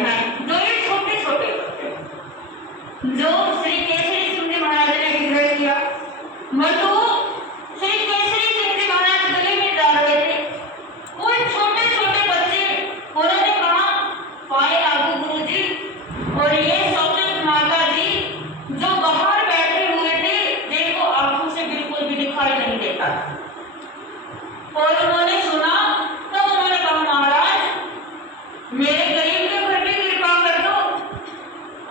हैं, जो ये छोटे छोटे बच्चे जो श्री केसरी सिंह जी महाराज ने विग्रह किया। बंधु, श्री केसरी सिंह जी महाराज गले में जा रहे थे, वो छोटे छोटे बच्चे, उन्होंने कहा पाए लागू गुरु जी, और ये सौगंध माता जी जो बाहर बैठे हुए थे, देखो आंखों से बिल्कुल भी दिखाई नहीं देता था। और उन्होंने सुना तो उन्होंने कहा महाराज मेरे गरीब के घर भी कृपा कर दो।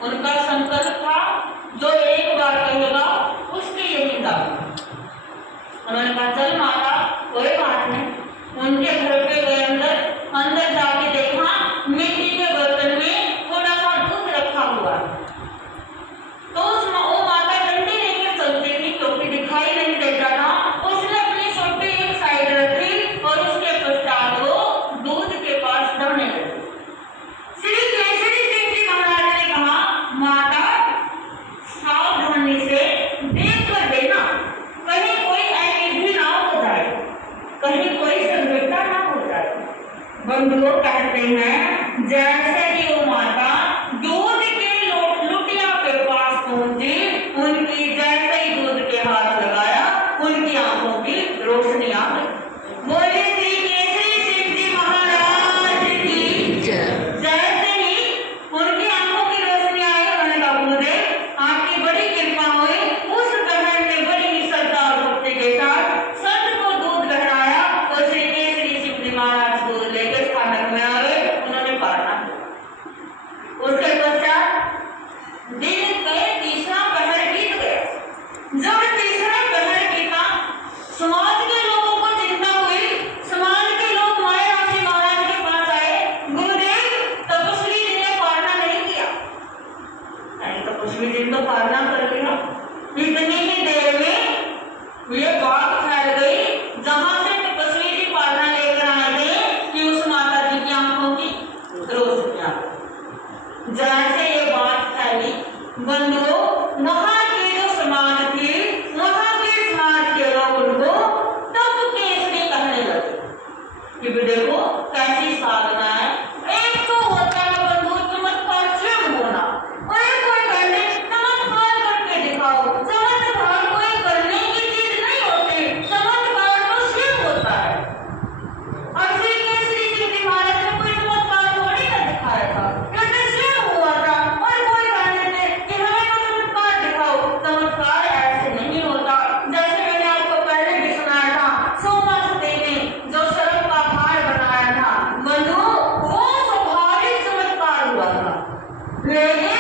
उनका संकल्प था जो एक बार कहेगा उसके यही दाग। उन्होंने कहा चल माता कोई बात नहीं। उनके घर पे गए, अंदर जाके देखा मिट्टी के बर्तन में थोड़ा सा दूध रखा हुआ। तो वो माता डंडी लेकर चलती थी क्योंकि दिखाई नहीं देता था। उसने अपनी सोटी एक साइड रखी और उसके पश्चात वो दूध के पास दौड़ने लगी। श्री केसरी सिंह जी महाराज ने कहा माता सावधानी से देख कर देना, कहीं कोई अनिधि ना हो जाए, कहीं कोई संकट ना हो जाए। बंधुओं कहते हैं जैसे ही वो माता दूध के लुटिया के पास पहुंची, उनकी जैसे ही दूध के हाथ लगाया उनकी आंखों की रोशनी आ गई। बोले श्री केसरी सिंह जी महाराज की जैसे ही उनकी आंखों की रोशनी आई, उन्होंने कहा गुरुदेव आपकी बड़ी कृपा हुई। उस बहन ने बड़ी ही श्रद्धा और भक्ति के साथ संत को दूध लहराया और श्री केसरी सिंह जी महाराज दूध लेकर स्थानक में आ गए। उन्होंने पाना उसके पश्चात दिन गए, तीसरा पहर बीत गया। जब तीसरा पहर बीता, समाज के लोगों को चिंता हुई। समाज के लोग माया राशि महाराज के पास आए, गुरुदेव तपस्वी जी ने पालना नहीं किया। तपस्वी जी तो पालना कर लिया। इतनी ही देर में ये बात फैल गई जहां से तपस्वी जी पालना लेकर आए थे कि उस माता जी की आंखों की रोशनी आ गई। जैसे ये बात फैली बंधुओं, वहां के जो समाज थी, वहां के समाज के लोग उनको तब केसरी कहने लगे कि देखो कैसी साधना है। एक तो होता है बंधु चमत्कार स्वयं होना, और एक कोई कहते चमत्कार करके दिखाओ। चमत्कार कोई करने की चीज नहीं होती, चमत्कार तो स्वयं होता है। और श्री केसरी सिंह जी महाराज ने कोई चमत्कार थोड़ी ना दिखाया था, क्योंकि स्वयं हुआ था। और कोई कहते थे कि हमें तो चमत्कार दिखाओ। चमत्कार ऐसे नहीं होता। जैसे मैंने आपको पहले भी सुनाया था, सोमा सती ने जो सर्प का हार बनाया था बंधु, वो स्वाभाविक चमत्कार हुआ था। लेकिन